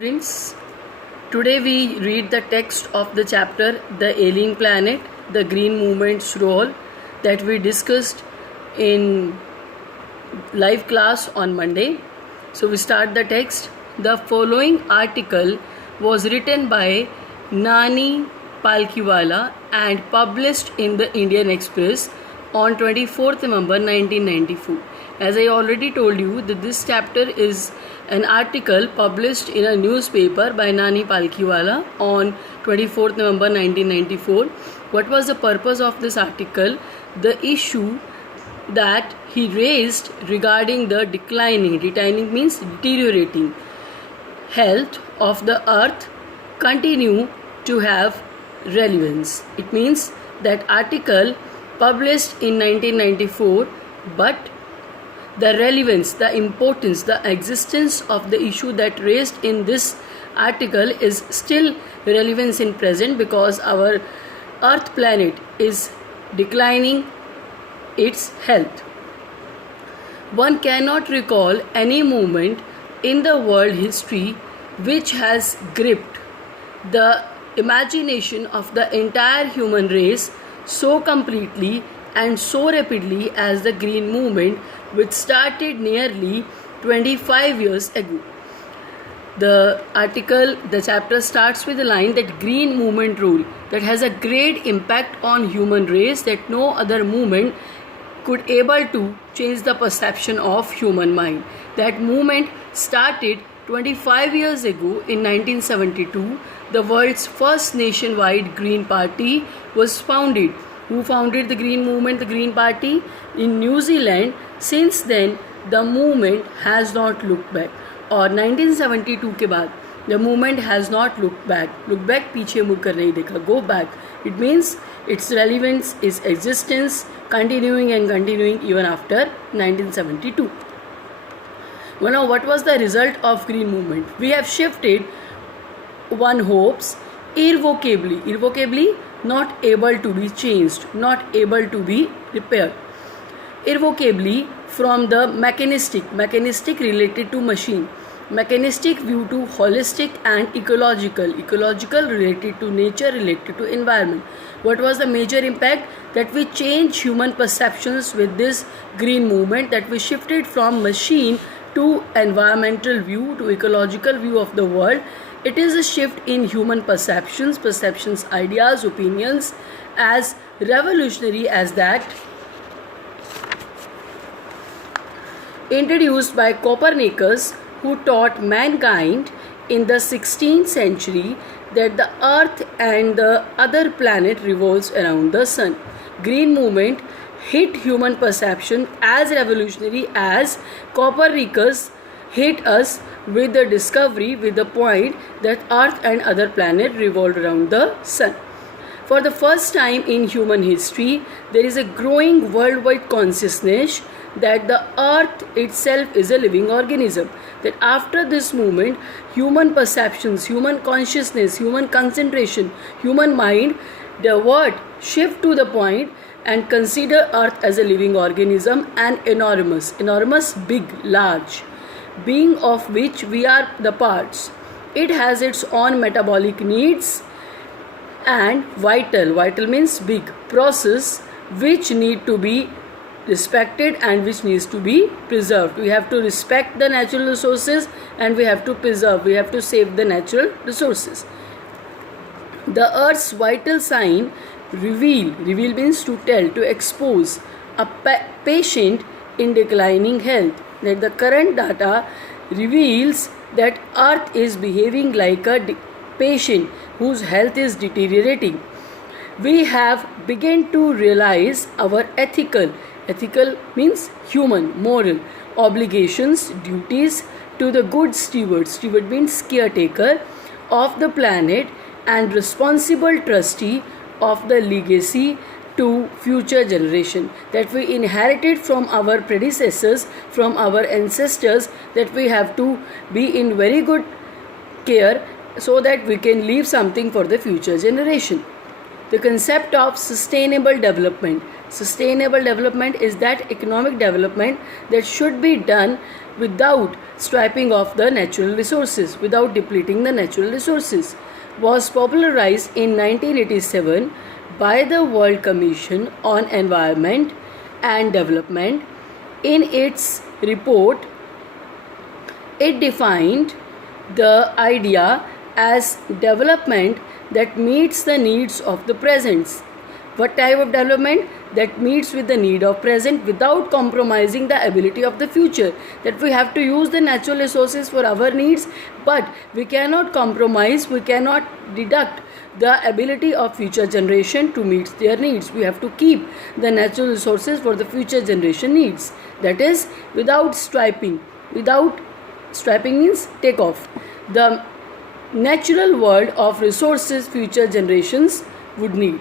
Students, today we read the text of the chapter The Alien Planet, the Green Movement's Role that we discussed in live class on Monday. So we start the text. The following article was written by Nani Palkhiwala and published in the Indian Express on 24th November 1994. As I already told you that this chapter is an article published in a newspaper by Nani Palkhiwala on 24th November 1994. What was the purpose of this article? The issue that he raised regarding the declining means deteriorating health of the earth continue to have relevance. It means that article published in 1994, but the relevance, the importance, the existence of the issue that raised in this article is still relevance in present because our earth planet is declining its health. One cannot recall any moment in the world history which has gripped the imagination of the entire human race so completely and so rapidly as the Green Movement, which started nearly 25 years ago. The chapter starts with a line that Green Movement role that has a great impact on human race that no other movement could able to change the perception of human mind. That movement started 25 years ago in 1972. The world's first nationwide Green Party was founded. Who founded the Green Movement, the Green Party? In New Zealand. Since then, the movement has not looked back. और 1972 के बाद the movement has not looked back. Look back पीछे मुड़ कर नहीं देखा. Go back. It means its relevance, its existence, continuing and continuing even after 1972. Well, now what was the result of Green Movement? We have shifted one hopes irrevocably not able to be changed, not able to be repaired. Irrevocably from the mechanistic related to machine, mechanistic view to holistic and ecological related to nature, related to environment. What was the major impact? That we change human perceptions with this Green Movement, that we shifted from machine to environmental view, to ecological view of the world. It is a shift in human perceptions, ideas, opinions, as revolutionary as that introduced by Copernicus, who taught mankind in the 16th century that the earth and the other planet revolves around the sun. Green Movement hit human perception as revolutionary as Copernicus hit us with the discovery, with the point that earth and other planet revolved around the sun. For the first time in human history, there is a growing worldwide consciousness that the earth itself is a living organism. That after this movement, human perceptions, human consciousness, human concentration, human mind, the world shift to the point and consider earth as a living organism, and enormous, big, large being of which we are the parts. It has its own metabolic needs and vital means big process which need to be respected and which needs to be preserved. We have to respect the natural resources and we have to preserve, we have to save the natural resources. The earth's vital sign reveal means to tell, to expose a patient in declining health. That the current data reveals that earth is behaving like a patient whose health is deteriorating. We have begun to realize our ethical means human, moral obligations, duties to the good steward means caretaker of the planet and responsible trustee of the legacy to future generation, that we inherited from our predecessors, from our ancestors, that we have to be in very good care so that we can leave something for the future generation. The concept of sustainable development is that economic development that should be done without stripping off the natural resources, without depleting the natural resources, was popularized in 1987 by the World Commission on Environment and Development. In its report, it defined the idea as development that meets the needs of the present. What type of development? That meets with the need of present without compromising the ability of the future. That we have to use the natural resources for our needs, but we cannot compromise, we cannot deduct the ability of future generation to meet their needs. We have to keep the natural resources for the future generation needs. That is, without stripping. Without stripping means take off the natural world of resources future generations would need.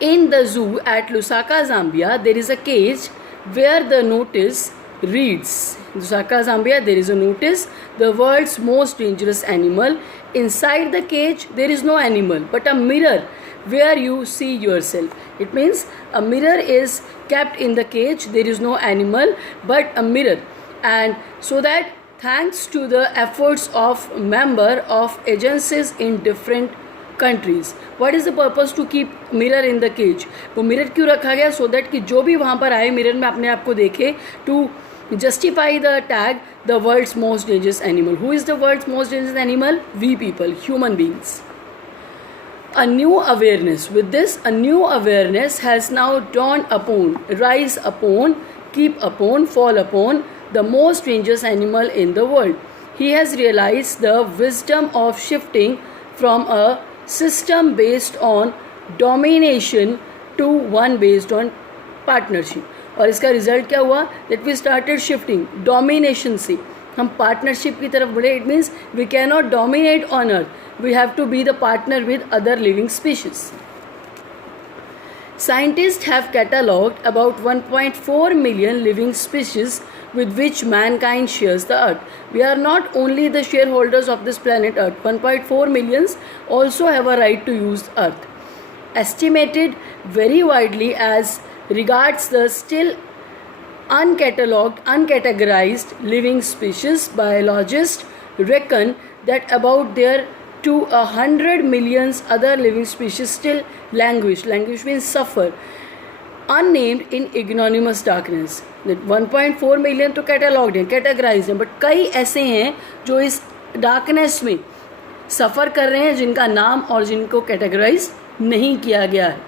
In the zoo at Lusaka, Zambia, there is a cage where the notice reads, Lusaka, Zambia, there is a notice, the world's most dangerous animal. Inside the cage, there is no animal, but a mirror where you see yourself. It means a mirror is kept in the cage, there is no animal, but a mirror. And so that thanks to the efforts of member of agencies in different countries. What is the purpose to keep mirror in the cage? वो mirror क्यों रखा गया? So that कि जो भी वहाँ पर आए मिरर में अपने आप को देखे, to justify the tag the world's most dangerous animal. Who is the world's most dangerous animal? We people, human beings. A new awareness. With this, a new awareness has now dawned upon, rise upon, keep upon, fall upon the most dangerous animal in the world. He has realized the wisdom of shifting from a system based on domination to one based on partnership. और इसका result क्या हुआ? That we started shifting domination से हम partnership की तरफ बढ़े. It means we cannot dominate on earth. We have to be the partner with other living species. Scientists have catalogued about 1.4 million living species with which mankind shares the earth. We are not only the shareholders of this planet earth. 1.4 millions also have a right to use earth. Estimated very widely as regards the still uncatalogued, uncategorized living species, biologists reckon that about there to 100 millions other living species still languish. Languish means suffer. Unnamed in ignominious darkness. 1.4 million तो catalogued हैं, categorise हैं, but कई ऐसे हैं जो इस darkness में सफ़र कर रहे हैं जिनका नाम और जिनको कैटेगराइज नहीं किया गया है.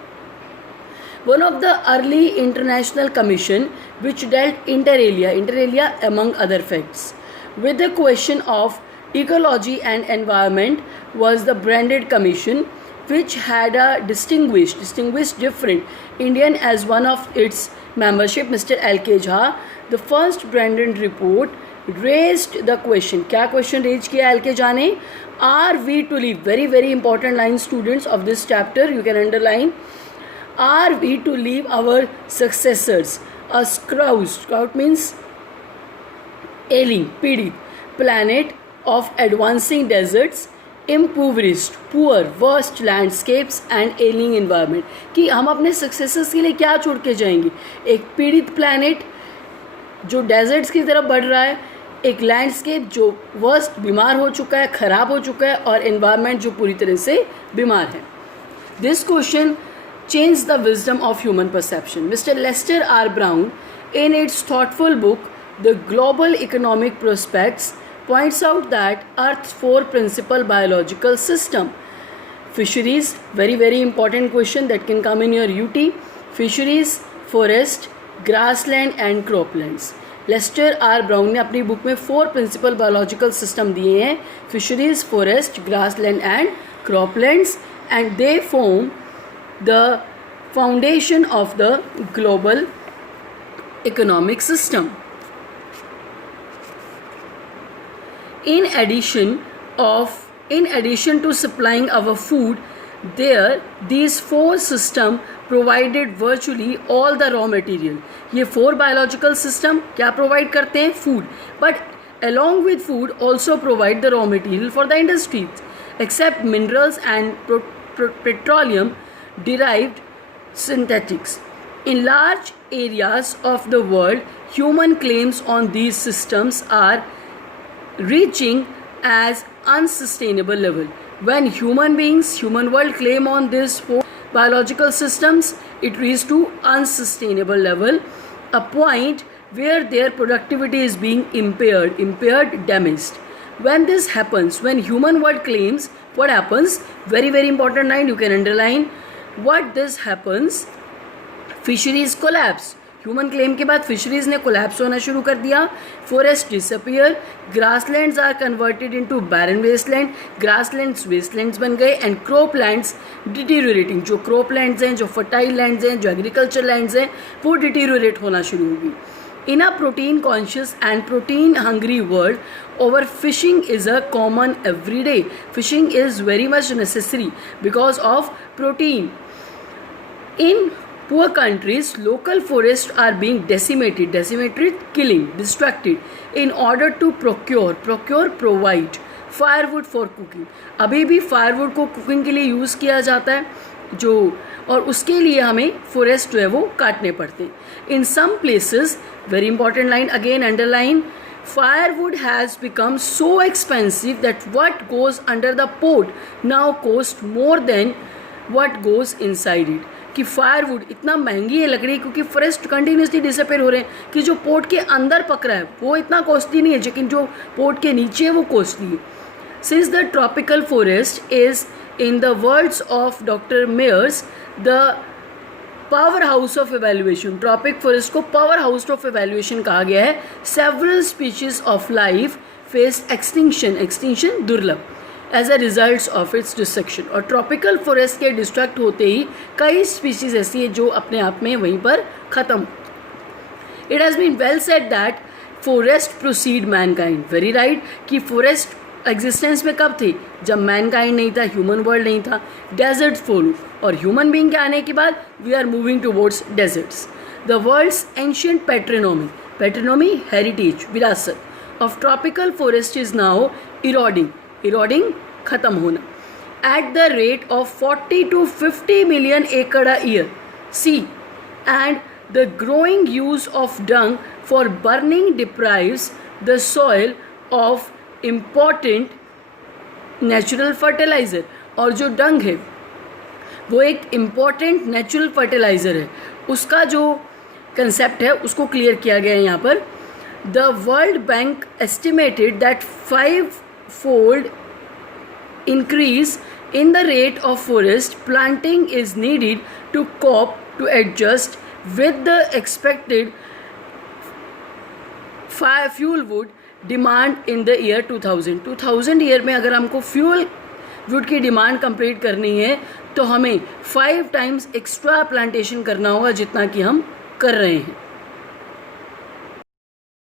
One of the early international commission which dealt inter alia among other facts with the question of ecology and environment was the Branded Commission, which had a distinguished different Indian as one of its membership, Mr. L.K. Jha. The first Branded report raised the question. क्या question raise किया L.K. Jha ने? Are we to leave? Very very important line, students of this chapter, you can underline. Are we to leave our successors a scout means ailing, पीड़ित planet of advancing deserts, impoverished, poor, worst landscapes and ailing environment. कि हम अपने successors के लिए क्या छोड़ के जाएंगे? एक पीड़ित प्लैनेट जो डेजर्ट्स की तरफ बढ़ रहा है, एक लैंडस्केप जो वर्स्ट बीमार हो चुका है, ख़राब हो चुका है, और एनवायरनमेंट जो पूरी तरह से बीमार है. This question changed the wisdom of human perception. Mr. Lester R. Brown, in its thoughtful book, The Global Economic Prospects, points out that Earth's four principal biological system. Fisheries, very very important question that can come in your UT. Fisheries, forest, grassland and croplands. Lester R. Brown ने अपनी book में 4 principal biological system दिए हैं. Fisheries, forest, grassland and croplands, and they form the foundation of the global economic system. In addition to supplying our food, these 4 systems provided virtually all the raw material. ये 4 biological system क्या provide करते हैं? Food. But along with food also provide the raw material for the industries. Except minerals and petroleum derived synthetics. In large areas of the world, human claims on these systems are reaching as unsustainable level. When human beings, human world claim on these biological systems, it reaches to unsustainable level, a point where their productivity is being impaired, damaged. When this happens, when human world claims, what happens? Very, very important line, you can underline. What this happens? Fisheries collapse. Human claim के बाद fisheries ने collapse होना शुरू कर दिया. Forest disappear. Grasslands are converted into barren wasteland. Grasslands wastelands बन गए. And crop lands deteriorating. जो क्रॉप लैंड्स हैं, जो फर्टाइल लैंड्स हैं, जो एग्रीकल्चर लैंड्स हैं, वो डिटीरियोरेट होना शुरू होगी. In a protein conscious and protein hungry world, overfishing is a common everyday. Fishing is very much necessary because of protein. In poor countries, local forests are being decimated, killing, destructed, in order to provide firewood for cooking. अभी भी firewood को cooking के लिए use किया जाता है, जो और उसके लिए हमें फॉरेस्ट जो है वो काटने पड़ते. In some places, very important line, again underline, firewood has become so expensive that what goes under the pot now cost more than what goes inside it. कि फायरवुड इतना महंगी है लकड़ी, क्योंकि फॉरेस्ट कंटिन्यूसली डिसअपेयर हो रहे हैं, कि जो पोट के अंदर पक रहा है वो इतना कॉस्टली नहीं है, लेकिन जो पोट के नीचे है वो कॉस्टली है. Since the tropical forest is in the words of Dr. Mayers, the powerhouse of evaluation. Tropic forest को powerhouse of evaluation कहा गया है. Several species of life face extinction दुर्लभ as a result of its destruction. और tropical forest के destruct होते ही कई species ऐसी है जो अपने आप में वहीं पर ख़त्म. It has been well said that forest precede mankind. Very right कि forest एग्जिस्टेंस में कब थी? जब मैनकाइंड नहीं था, ह्यूमन वर्ल्ड नहीं था. डेजर्ट फॉलो, और ह्यूमन बीइंग के आने के बाद we are moving towards deserts. The world's ancient patrimony heritage, विरासत of tropical forest is now eroding, ख़त्म होना, at the rate of 40 to 50 million acre a year. See and the growing use of dung for burning deprives the soil of important natural fertilizer. और जो डंग है वो एक important natural fertiliser है. उसका जो कंसेप्ट है उसको क्लियर किया गया है यहाँ पर. The world bank estimated that 5-fold increase in the rate of forest planting is needed to cope to adjust with the expected fuel wood demand in the year 2000 year में. अगर हमको फ्यूल वुड की demand complete करनी है तो हमें 5 times extra plantation करना होगा जितना कि हम कर रहे हैं.